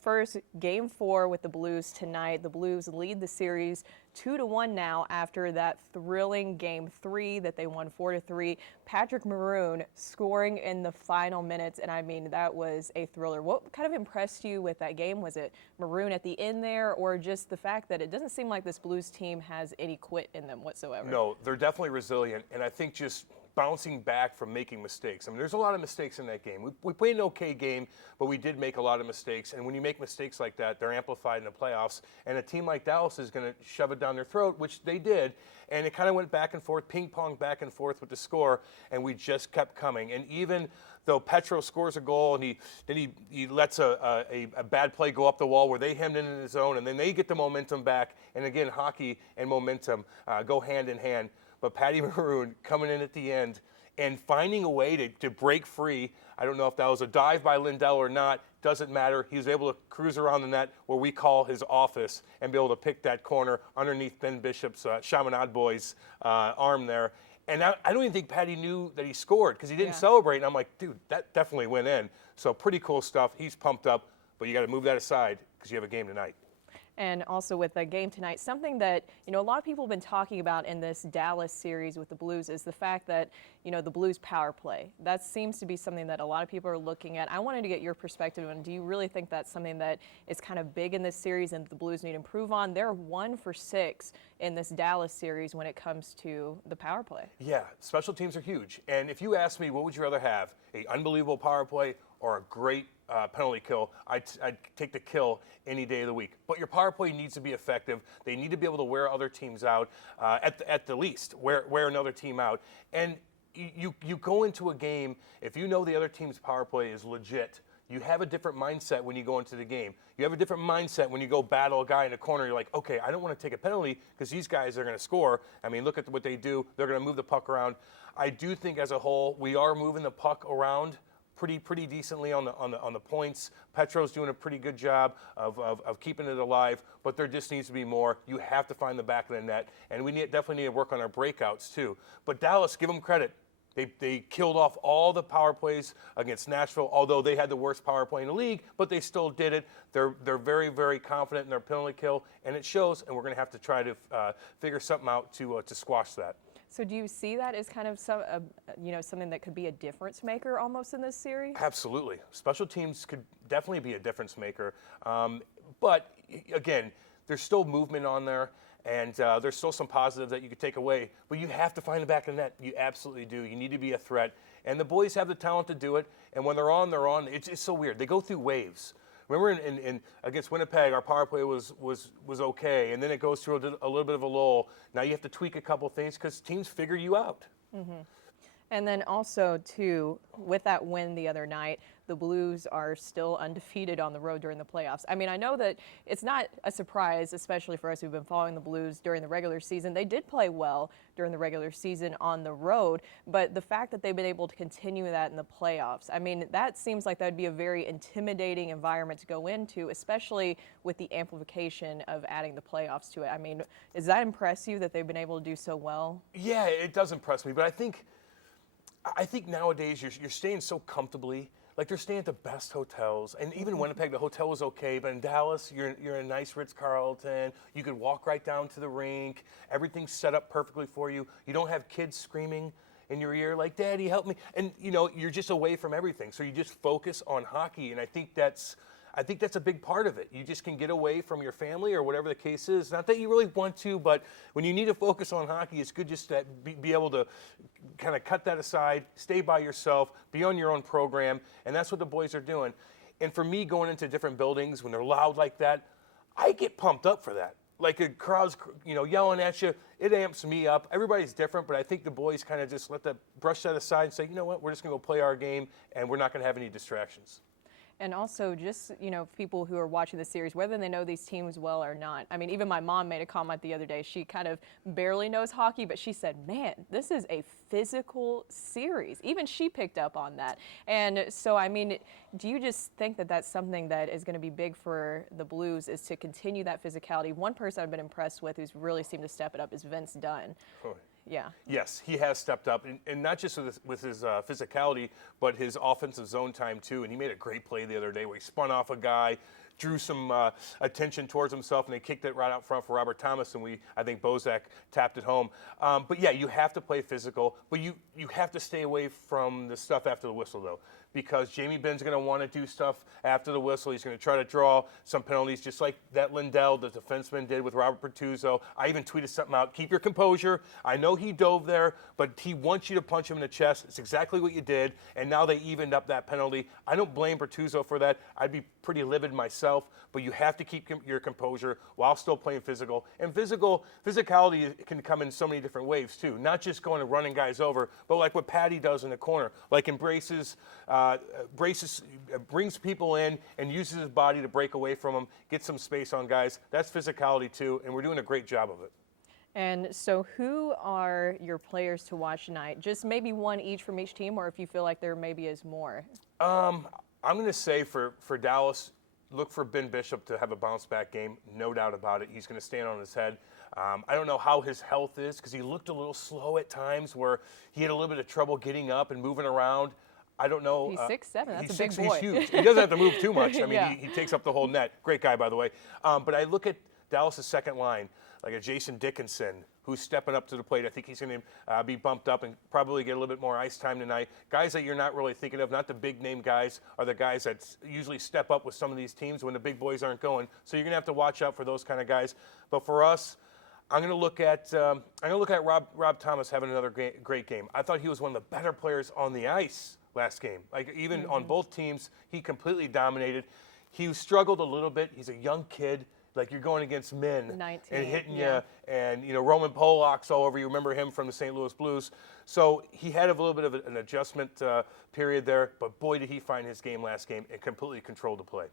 First, Game 4 with the Blues tonight. The Blues lead the series 2-1 now after that thrilling Game 3 that they won 4-3. Patrick Maroon scoring in the final minutes, and I mean, that was a thriller. What kind of impressed you with that game? Was it Maroon at the end there, or just the fact that it doesn't seem like this Blues team has any quit in them whatsoever? No, they're definitely resilient, and I think just bouncing back from making mistakes. I mean, there's a lot of mistakes in that game. We played an okay game, but we did make a lot of mistakes. And when you make mistakes like that, they're amplified in the playoffs. And a team like Dallas is going to shove it down their throat, which they did. And it kind of went back and forth, ping-pong back and forth with the score, and we just kept coming. And even though Petro scores a goal and he lets a bad play go up the wall where they hemmed in his zone, and then they get the momentum back. And again, hockey and momentum go hand in hand. But Patty Maroon coming in at the end and finding a way to break free. I don't know if that was a dive by Lindell or not. Doesn't matter. He was able to cruise around the net, where we call his office, and be able to pick that corner underneath Ben Bishop's Chaminade boy's arm there. And I don't even think Patty knew that he scored, because he didn't celebrate. And I'm like, dude, that definitely went in. So pretty cool stuff. He's pumped up, but you got to move that aside because you have a game tonight. And also with the game tonight, something that, a lot of people have been talking about in this Dallas series with the Blues is the fact that, the Blues power play. That seems to be something that a lot of people are looking at. I wanted to get your perspective on, do you really think that's something that is kind of big in this series and the Blues need to improve on? They're 1 for 6 in this Dallas series when it comes to the power play. Yeah, special teams are huge. And if you ask me, what would you rather have, an unbelievable power play or a great penalty kill? I'd take the kill any day of the week. But your power play needs to be effective. They need to be able to wear other teams out, at the least, wear another team out. And you go into a game, if you know the other team's power play is legit, you have a different mindset when you go into the game. You have a different mindset when you go battle a guy in the corner. You're like, okay, I don't want to take a penalty because these guys are going to score. I mean, look at what they do. They're going to move the puck around. I do think as a whole, we are moving the puck around pretty decently on the points. Petro's doing a pretty good job of keeping it alive, but there just needs to be more. You have to find the back of the net, and we definitely need to work on our breakouts too. But Dallas, give them credit. They killed off all the power plays against Nashville, although they had the worst power play in the league, but they still did it. They're very, very confident in their penalty kill, and it shows, and we're going to have to try to figure something out to squash that. So do you see that as kind of something that could be a difference maker almost in this series? Absolutely. Special teams could definitely be a difference maker. But again, there's still movement on there, and there's still some positive that you could take away. But you have to find the back of the net. You absolutely do. You need to be a threat. And the boys have the talent to do it. And when they're on, they're on. It's so weird. They go through waves. Remember in against Winnipeg, our power play was okay, and then it goes through a little bit of a lull. Now you have to tweak a couple things because teams figure you out. Mm-hmm. And then also, too, with that win the other night, the Blues are still undefeated on the road during the playoffs. I mean, I know that it's not a surprise, especially for us who've been following the Blues during the regular season. They did play well during the regular season on the road, but the fact that they've been able to continue that in the playoffs, I mean, that seems like that would be a very intimidating environment to go into, especially with the amplification of adding the playoffs to it. I mean, does that impress you that they've been able to do so well? Yeah, it does impress me, but I think nowadays you're staying so comfortably. Like, they're staying at the best hotels, and even Winnipeg, the hotel was okay, but in Dallas, you're in a nice Ritz-Carlton. You could walk right down to the rink. Everything's set up perfectly for you. You don't have kids screaming in your ear like, "Daddy, help me!" And you're just away from everything. So you just focus on hockey, and I think that's a big part of it. You just can get away from your family or whatever the case is. Not that you really want to, but when you need to focus on hockey, it's good just to be able to kind of cut that aside, stay by yourself, be on your own program, and that's what the boys are doing. And for me, going into different buildings when they're loud like that, I get pumped up for that. Like a crowd's, yelling at you, it amps me up. Everybody's different, but I think the boys kind of just brush that aside and say, you know what, we're just going to go play our game, and we're not going to have any distractions. And also just, people who are watching the series, whether they know these teams well or not. I mean, even my mom made a comment the other day. She kind of barely knows hockey, but she said, man, this is a physical series. Even she picked up on that. And so, I mean, do you just think that that's something that is going to be big for the Blues, is to continue that physicality? One person I've been impressed with who's really seemed to step it up is Vince Dunn. Oh. Yeah. Yes, he has stepped up, and not just with his physicality, but his offensive zone time too. And he made a great play the other day where he spun off a guy, drew some attention towards himself, and they kicked it right out front for Robert Thomas, and I think Bozak tapped it home. But yeah, you have to play physical, but you have to stay away from the stuff after the whistle, though, because Jamie Ben's going to want to do stuff after the whistle. He's going to try to draw some penalties, just like that Lindell, the defenseman, did with Robert Pertuzzo. I even tweeted something out, keep your composure. I know he dove there, but he wants you to punch him in the chest. It's exactly what you did, and now they evened up that penalty. I don't blame Pertuzzo for that. I'd be pretty livid myself, but you have to keep your composure while still playing physical. And physicality can come in so many different waves, too, not just going and running guys over, but like what Patty does in the corner, like embraces, brings people in and uses his body to break away from them, get some space on guys. That's physicality, too, and we're doing a great job of it. And so who are your players to watch tonight? Just maybe one each from each team, or if you feel like there maybe is more? I'm going to say for Dallas, look for Ben Bishop to have a bounce-back game, no doubt about it. He's going to stand on his head. I don't know how his health is because he looked a little slow at times where he had a little bit of trouble getting up and moving around. I don't know. He's 6'7". That's a big boy. He's huge. He doesn't have to move too much. I mean, Yeah. he takes up the whole net. Great guy, by the way. But I look at Dallas' second line, like a Jason Dickinson, who's stepping up to the plate. I think he's going to be bumped up and probably get a little bit more ice time tonight. Guys that you're not really thinking of, not the big-name guys, are the guys that usually step up with some of these teams when the big boys aren't going. So you're going to have to watch out for those kind of guys. But for us, I'm going to look at Rob Thomas having another great game. I thought he was one of the better players on the ice last game. Like even on both teams, he completely dominated. He struggled a little bit. He's a young kid. Like you're going against men 19, and hitting yeah. you, and Roman Polak's all over you. Remember him from the St. Louis Blues. So he had a little bit of an adjustment period there, but boy did he find his game last game and completely controlled the play.